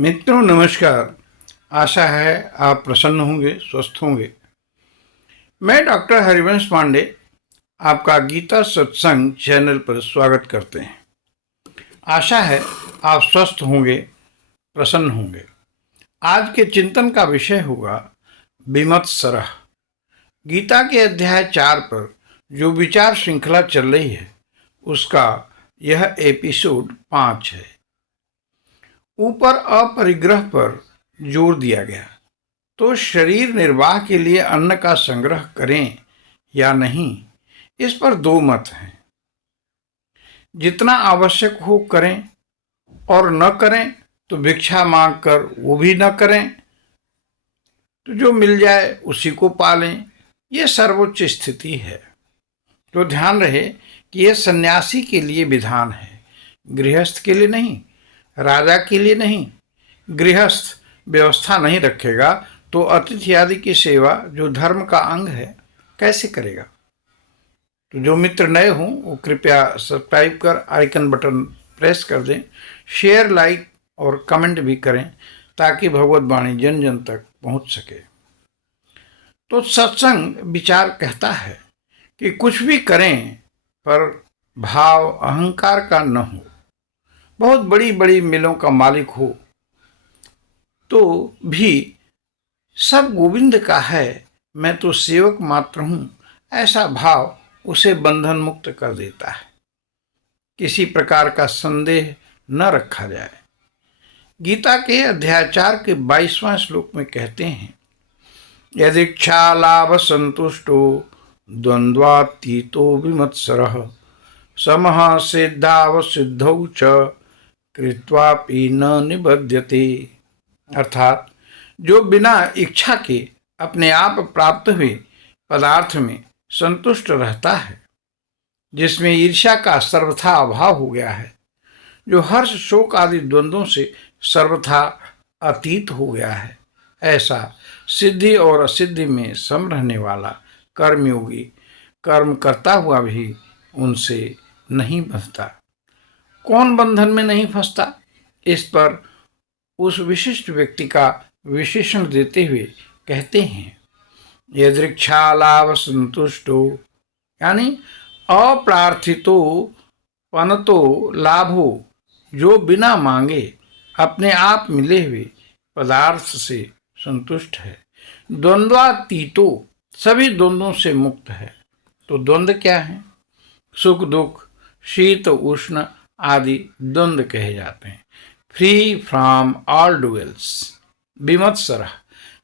मित्रों नमस्कार। आशा है आप प्रसन्न होंगे, स्वस्थ होंगे। मैं डॉक्टर हरिवंश पांडे आपका गीता सत्संग चैनल पर स्वागत करते हैं। आशा है आप स्वस्थ होंगे, प्रसन्न होंगे। आज के चिंतन का विषय होगा विमत्सरः। गीता के अध्याय 4 पर जो विचार श्रृंखला चल रही है उसका यह एपिसोड 5 है। ऊपर अपरिग्रह पर जोर दिया गया, तो शरीर निर्वाह के लिए अन्न का संग्रह करें या नहीं, इस पर दो मत हैं। जितना आवश्यक हो करें और न करें तो भिक्षा मांग कर वो भी न करें, तो जो मिल जाए उसी को पालें, ये सर्वोच्च स्थिति है। तो ध्यान रहे कि यह सन्यासी के लिए विधान है, गृहस्थ के लिए नहीं, राजा के लिए नहीं। गृहस्थ व्यवस्था नहीं रखेगा तो अतिथि आदि की सेवा जो धर्म का अंग है कैसे करेगा। तो जो मित्र नए हों वो कृपया सब्सक्राइब कर आइकन बटन प्रेस कर दें, शेयर, लाइक और कमेंट भी करें ताकि भगवत वाणी जन जन तक पहुंच सके। तो सत्संग विचार कहता है कि कुछ भी करें पर भाव अहंकार का न हो। बहुत बड़ी बड़ी मिलों का मालिक हो तो भी सब गोविंद का है, मैं तो सेवक मात्र हूं, ऐसा भाव उसे बंधन मुक्त कर देता है। किसी प्रकार का संदेह न रखा जाए। गीता के अध्याय 4 के 22वां श्लोक में कहते हैं, यदिच्छा लाभ संतुष्टो द्वंद्वातीतो विमत्सरः समः सिद्धावसिद्धौ च कृत्वापि न निबध्यते। अर्थात जो बिना इच्छा के अपने आप प्राप्त हुए पदार्थ में संतुष्ट रहता है, जिसमें ईर्ष्या का सर्वथा अभाव हो गया है, जो हर्ष शोक आदि द्वंद्वों से सर्वथा अतीत हो गया है, ऐसा सिद्धि और असिद्धि में सम रहने वाला कर्मयोगी कर्म करता हुआ भी उनसे नहीं बंधता। कौन बंधन में नहीं फंसता, इस पर उस विशिष्ट व्यक्ति का विशेषण देते हुए कहते हैं, यदृच्छा लाभ संतुष्टो, यानी अप्रार्थितो पनतो लाभो, जो बिना मांगे अपने आप मिले हुए पदार्थ से संतुष्ट है। द्वंद्वातीतो, सभी द्वंद्वों से मुक्त है। तो द्वंद्व क्या है? सुख दुख, शीत उष्ण आदि द्वंद्व कहे जाते हैं। Free from all duals. विमत्सरः,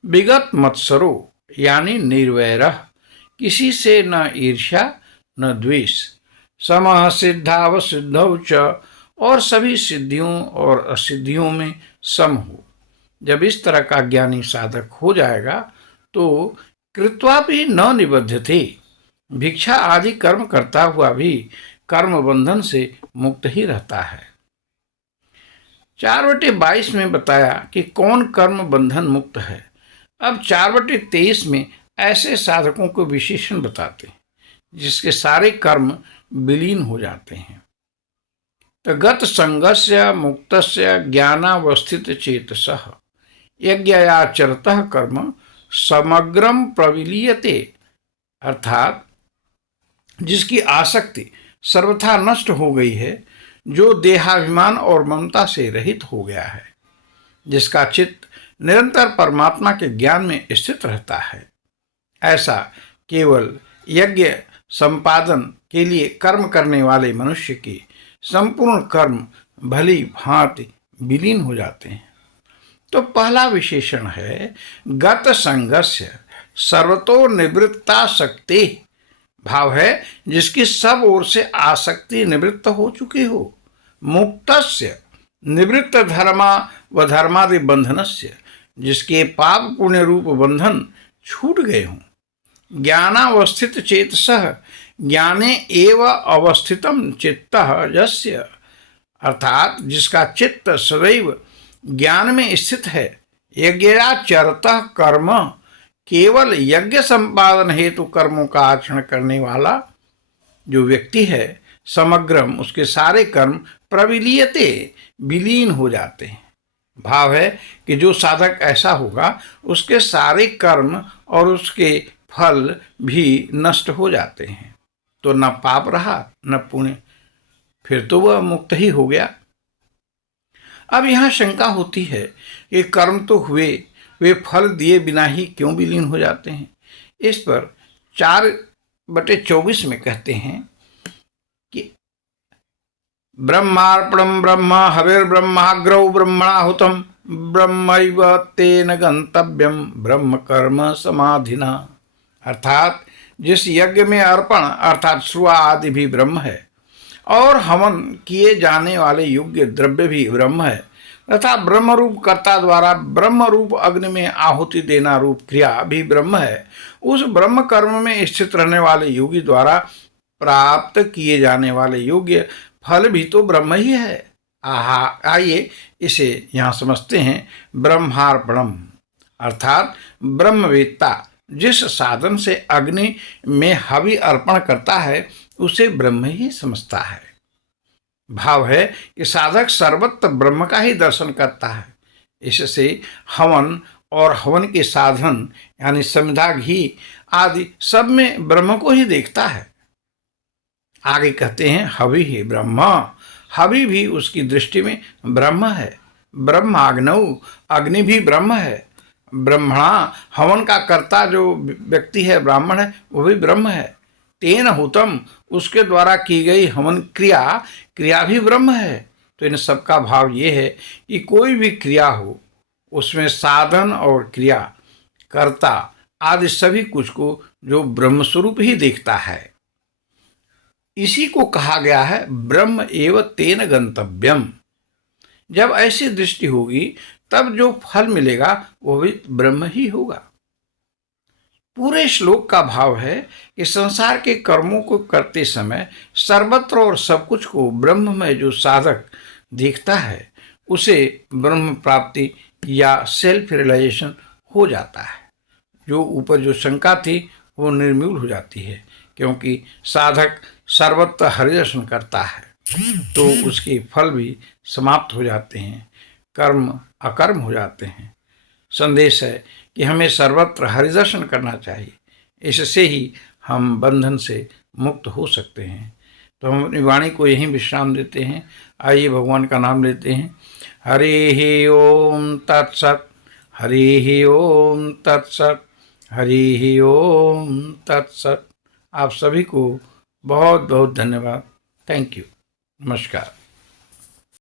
विगत मत्सरो यानी निर्वैरः, किसी से न ईर्ष्या न द्वेष। समः सिद्धावसिद्धौ च, और सभी सिद्धियों और असिद्धियों में सम हो। जब इस तरह का ज्ञानी साधक हो जाएगा तो कृत्वापि न निबध्यते, भिक्षा आदि कर्म करता हुआ भी कर्म बंधन से मुक्त ही रहता है। 4/22 में बताया कि कौन कर्म बंधन मुक्त है। अब 4/23 में ऐसे साधकों को विशेषण बताते हैं जिसके सारे कर्म विलीन हो जाते हैं। तो गत संगस्य मुक्तस्य ज्ञानावस्थित चेतसः यज्ञयाचरतः कर्म समग्रम प्रविलीयते। अर्थात जिसकी आसक्ति सर्वथा नष्ट हो गई है, जो देहाभिमान और ममता से रहित हो गया है, जिसका चित्त निरंतर परमात्मा के ज्ञान में स्थित रहता है, ऐसा केवल यज्ञ संपादन के लिए कर्म करने वाले मनुष्य के संपूर्ण कर्म भली भांति विलीन हो जाते हैं। तो पहला विशेषण है गत संगस्य सर्वतो निवृत्तासक्ति। भाव है जिसकी सब ओर से आसक्ति निवृत्त हो चुकी हो। मुक्तस्य निवृत्त धर्मा व धर्मादि बंधनस्य, जिसके पाप पुण्य रूप बंधन छूट गए हों। ज्ञानावस्थित चेतसः, ज्ञाने एव अवस्थितम चित्तः यस्य, अर्थात जिसका चित्त सदैव ज्ञान में स्थित है। यज्ञयाचरतः कर्म, केवल यज्ञ संपादन हेतु कर्मों का आचरण करने वाला जो व्यक्ति है, समग्रम, उसके सारे कर्म प्रविलीयते, विलीन हो जाते हैं। भाव है कि जो साधक ऐसा होगा उसके सारे कर्म और उसके फल भी नष्ट हो जाते हैं, तो न पाप रहा न पुण्य, फिर तो वह मुक्त ही हो गया। अब यहाँ शंका होती है कि कर्म तो हुए, वे फल दिए बिना ही क्यों विलीन हो जाते हैं। इस पर 4/24 में कहते हैं कि ब्रह्मार्पणम ब्रह्म हविर्ब्रह्माग्रौ ब्रह्मणाहुतम ब्रह्मैव तेन गंतव्यम ब्रह्म कर्म समाधिना। अर्थात जिस यज्ञ में अर्पण अर्थात श्रुआ आदि भी ब्रह्म है और हवन किए जाने वाले योग्य द्रव्य भी ब्रह्म है तथा ब्रह्म रूप कर्ता द्वारा ब्रह्म रूप अग्नि में आहुति देना रूप क्रिया भी ब्रह्म है, उस ब्रह्म कर्म में स्थित रहने वाले योगी द्वारा प्राप्त किए जाने वाले योग्य फल भी तो ब्रह्म ही है। आइए इसे यहाँ समझते हैं। ब्रह्मार्पणम अर्थात ब्रह्मवेत्ता जिस साधन से अग्नि में हवि अर्पण करता है उसे ब्रह्म ही समझता है। भाव है कि साधक सर्वत्र ब्रह्म का ही दर्शन करता है, इससे हवन और हवन के साधन यानी समिधा घी आदि सब में ब्रह्म को ही देखता है। आगे कहते हैं हवि ही ब्रह्म, हवि भी उसकी दृष्टि में ब्रह्म है। ब्रह्माग्नौ अग्नि भी ब्रह्म है। ब्रह्मणा हवन का कर्ता जो व्यक्ति है ब्राह्मण है वो भी ब्रह्म है। तेन हुतम उसके द्वारा की गई हवन क्रिया भी ब्रह्म है। तो इन सब का भाव ये है कि कोई भी क्रिया हो उसमें साधन और क्रिया कर्ता आदि सभी कुछ को जो ब्रह्म स्वरूप ही देखता है। इसी को कहा गया है ब्रह्म एव तेन गंतव्यम। जब ऐसी दृष्टि होगी तब जो फल मिलेगा वो भी ब्रह्म ही होगा। पूरे श्लोक का भाव है कि संसार के कर्मों को करते समय सर्वत्र और सब कुछ को ब्रह्म में जो साधक देखता है उसे ब्रह्म प्राप्ति या सेल्फ रियलाइजेशन हो जाता है। जो ऊपर जो शंका थी वो निर्मूल हो जाती है, क्योंकि साधक सर्वत्र हरिदर्शन करता है तो उसके फल भी समाप्त हो जाते हैं, कर्म अकर्म हो जाते हैं। संदेश है कि हमें सर्वत्र हरिदर्शन करना चाहिए, इससे ही हम बंधन से मुक्त हो सकते हैं। तो हम अपनी वाणी को यहीं विश्राम देते हैं। आइए भगवान का नाम लेते हैं। हरि ओम तत्सत, हरि ओम तत्सत, हरि ओम तत्सत। आप सभी को बहुत बहुत धन्यवाद। Thank you. नमस्कार।